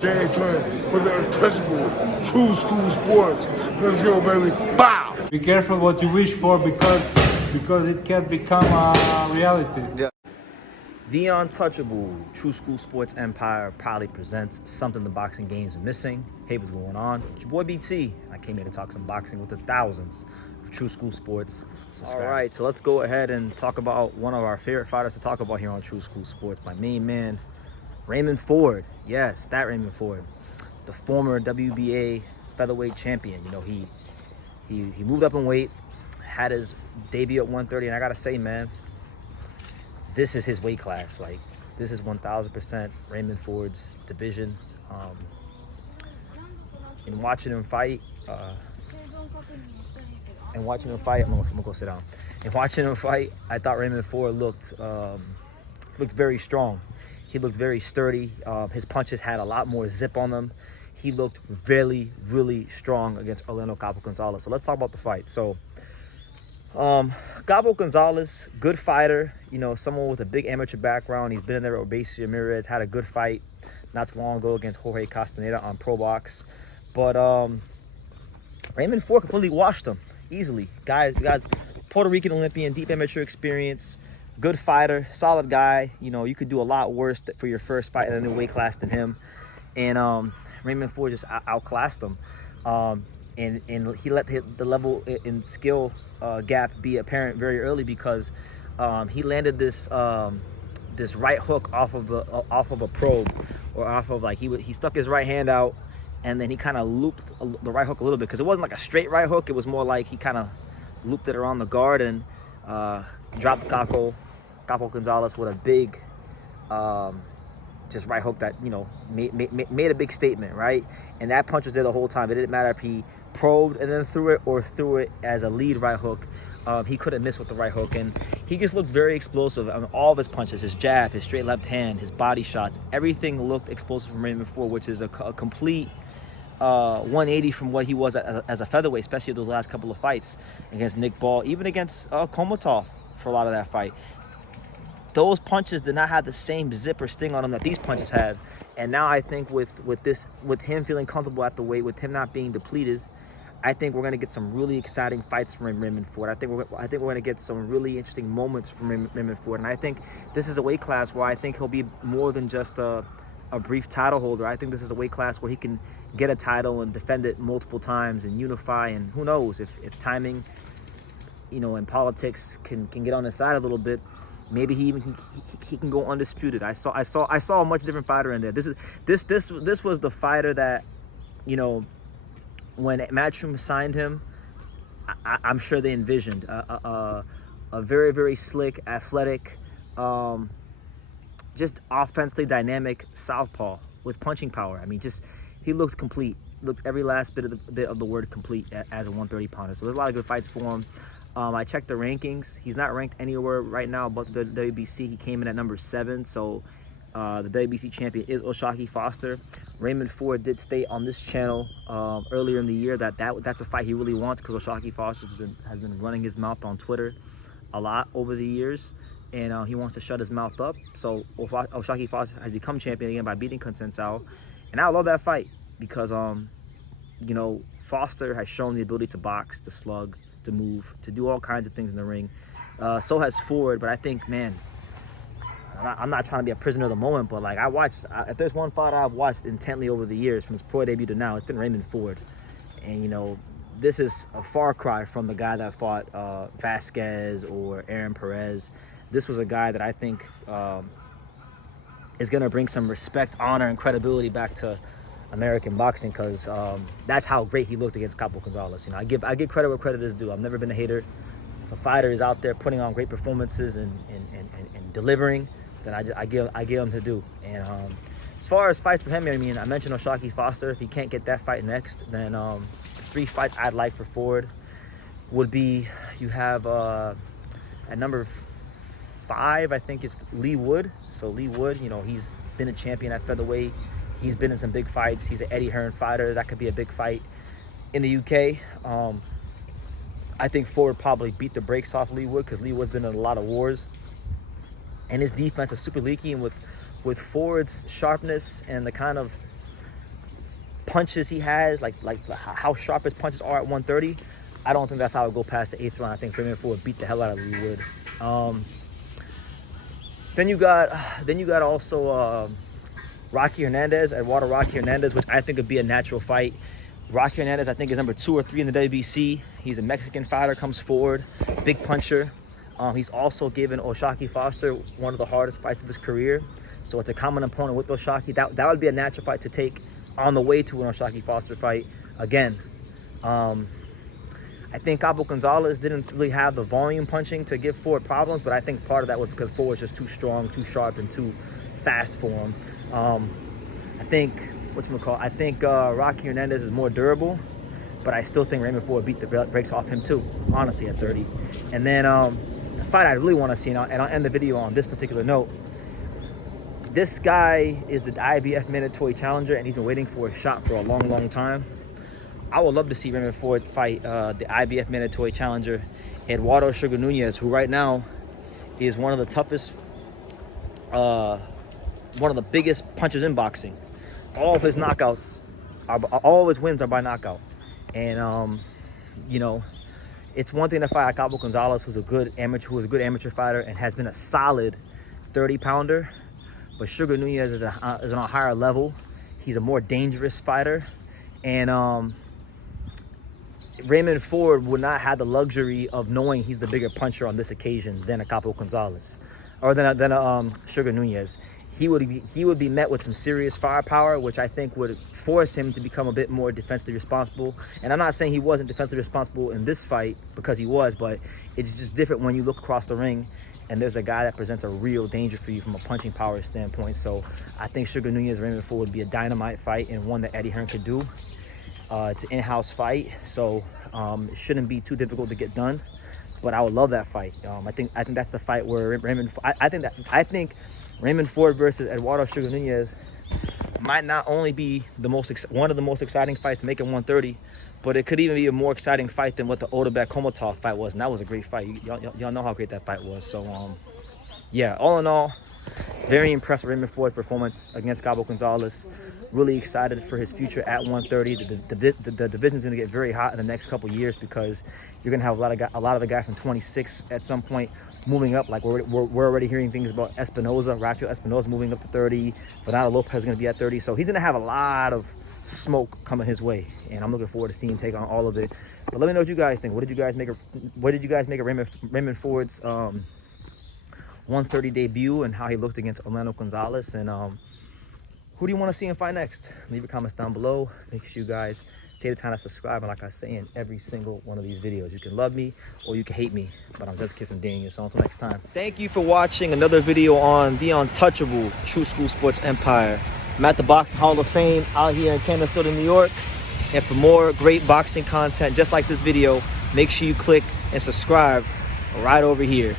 James Turner for the untouchable True School Sports. Let's go, baby. Bow! Be careful what you wish for because it can become a reality. Yeah. The Untouchable True School Sports Empire proudly presents something the boxing games are missing. Hey, what's going on? It's your boy BT. I came here to talk some boxing with the thousands of True School Sports subscribers. All right, so let's go ahead and talk about one of our favorite fighters to talk about here on True School Sports. My main man, Raymond Ford. Yes, that Raymond Ford, the former WBA featherweight champion. You know, he moved up in weight, had his debut at 130, and I gotta say, man, this is his weight class. Like, this is 1000% Raymond Ford's division. In watching him fight, I'm gonna go sit down. In watching him fight, I thought Raymond Ford looked very strong. He looked very sturdy. His punches had a lot more zip on them. He looked really, really strong against Orlando Gonzalez. So let's talk about the fight. So, Gonzalez, good fighter. You know, someone with a big amateur background. He's been in there with Basie Ramirez, had a good fight not too long ago against Jorge Castaneda on Pro Box. But Raymond Ford completely washed him easily. Guys, Puerto Rican Olympian, deep amateur experience. Good fighter, solid guy. You know, you could do a lot worse for your first fight in a new weight class than him. And Raymond Ford just outclassed him. And he let the level in skill gap be apparent very early because he landed this right hook off of a probe, or off of, like, he stuck his right hand out, and then he kind of looped the right hook a little bit, because it wasn't like a straight right hook. It was more like he kind of looped it around the guard and dropped the Capo Gonzalez with a big just right hook that, you know, made a big statement, right? And that punch was there the whole time. It didn't matter if he probed and then threw it, or threw it as a lead right hook. He couldn't miss with the right hook, and he just looked very explosive. I mean, all of his punches, his jab, his straight left hand, his body shots, everything looked explosive from Raymond Ford, which is a complete 180 from what he was as a featherweight, especially those last couple of fights against Nick Ball, even against Komatov for a lot of that fight. Those punches did not have the same zip or sting on them that these punches had. And now I think with him feeling comfortable at the weight, with him not being depleted, I think we're going to get some really exciting fights from Raymond Ford. I think we're going to get some really interesting moments from Raymond Ford. And I think this is a weight class where I think he'll be more than just a brief title holder. I think this is a weight class where he can get a title and defend it multiple times and unify. And who knows, if timing, you know, and politics can get on his side a little bit, maybe he can go undisputed. I saw a much different fighter in there. This was the fighter that, you know, when Matchroom signed him, I'm sure they envisioned a very, very slick, athletic, just offensively dynamic southpaw with punching power. I mean, just, he looked complete. Looked every last bit of the word complete as a 130 pounder. So there's a lot of good fights for him. I checked the rankings. He's not ranked anywhere right now but the WBC. He came in at number 7. So the WBC champion is O'Shaquie Foster. Raymond Ford did state on this channel earlier in the year that's a fight he really wants, because O'Shaquie Foster has been running his mouth on Twitter a lot over the years, and he wants to shut his mouth up. So O'Shaquie Foster has become champion again by beating Consensao, and I love that fight because you know, Foster has shown the ability to box, to slug, to move, to do all kinds of things in the ring. So has Ford, but I think, man, I'm not trying to be a prisoner of the moment, but, like, if there's one fighter I've watched intently over the years, from his pro debut to now, it's been Raymond Ford. And, you know, this is a far cry from the guy that fought Vasquez or Aaron Perez. This was a guy that I think is going to bring some respect, honor, and credibility back to American boxing, because that's how great he looked against Capo Gonzalez. You know, I give credit where credit is due. I've never been a hater. If a fighter is out there putting on great performances and delivering, then I give him to do. And as far as fights for him, I mean, I mentioned O'Shaquie Foster. If he can't get that fight next, then 3 fights I'd like for Ford would be, you have at number 5, I think it's Lee Wood. So Lee Wood, you know, he's been a champion at featherweight. He's been in some big fights. He's an Eddie Hearn fighter. That could be a big fight in the UK. I think Ford probably beat the brakes off Lee Wood, because Lee Wood's been in a lot of wars. And his defense is super leaky, and with Ford's sharpness and the kind of punches he has, like how sharp his punches are at 130, I don't think that fight would go past the 8th round. I think Raymond Ford would beat the hell out of Lee Wood. Then you got also Rocky Hernandez, Eduardo Rocky Hernandez, which I think would be a natural fight. Rocky Hernandez, I think, is number 2 or 3 in the WBC. He's a Mexican fighter, comes forward, big puncher. He's also given O'Shaquie Foster one of the hardest fights of his career. So it's a common opponent with O'Shaquie. That would be a natural fight to take on the way to an O'Shaquie Foster fight. Again, I think Cabo Gonzalez didn't really have the volume punching to give Ford problems, but I think part of that was because Ford was just too strong, too sharp, and too fast for him. I think, I think Rocky Hernandez is more durable, but I still think Raymond Ford beat the brakes off him too, honestly, at 30. And then the fight I really want to see, and I'll end the video on this particular note. This guy is the IBF mandatory challenger, and he's been waiting for a shot for a long, long time. I would love to see Raymond Ford fight the IBF mandatory challenger, Eduardo Sugar Nunez, who right now is one of the toughest, one of the biggest punchers in boxing. All of his knockouts, all of his wins are by knockout. And, you know, it's one thing to fight Cabo Gonzalez, who's a good amateur fighter and has been a solid 30-pounder. But Sugar Nunez is on a higher level. He's a more dangerous fighter. And Raymond Ford would not have the luxury of knowing he's the bigger puncher on this occasion than a Cabo Gonzalez, or than a Sugar Nunez. He would be met with some serious firepower, which I think would force him to become a bit more defensively responsible. And I'm not saying he wasn't defensively responsible in this fight, because he was, but it's just different when you look across the ring and there's a guy that presents a real danger for you from a punching power standpoint. So I think Sugar Nunez Raymond Ford would be a dynamite fight, and one that Eddie Hearn could do. It's an in-house fight, so it shouldn't be too difficult to get done. But I would love that fight. I think that's the fight where I think Raymond Ford versus Eduardo Sugar Nunez might not only be one of the most exciting fights making 130, but it could even be a more exciting fight than what the Odebek Komotov fight was, and that was a great fight. Y'all know how great that fight was. So yeah, all in all, very impressed with Raymond Ford's performance against Cabo Gonzalez. Really excited for his future at 130. The division's going to get very hot in the next couple years, because you're going to have a lot of the guys from 26 at some point moving up. Like we're already hearing things about Rafael Espinoza moving up to 30. Fernando Lopez is going to be at 30. So he's going to have a lot of smoke coming his way, and I'm looking forward to seeing him take on all of it. But let me know what you guys think. What did you guys make of Raymond Ford's 130 debut, and how he looked against Orlando Gonzalez? And who do you want to see him fight next? Leave your comments down below. Make sure you guys take the time to subscribe. And like I say in every single one of these videos, you can love me or you can hate me, but I'm just Kid from Daniel. So until next time, thank you for watching another video on the untouchable True School Sports Empire. I'm at the Boxing Hall of Fame out here in Canastota, New York. And for more great boxing content just like this video, make sure you click and subscribe right over here.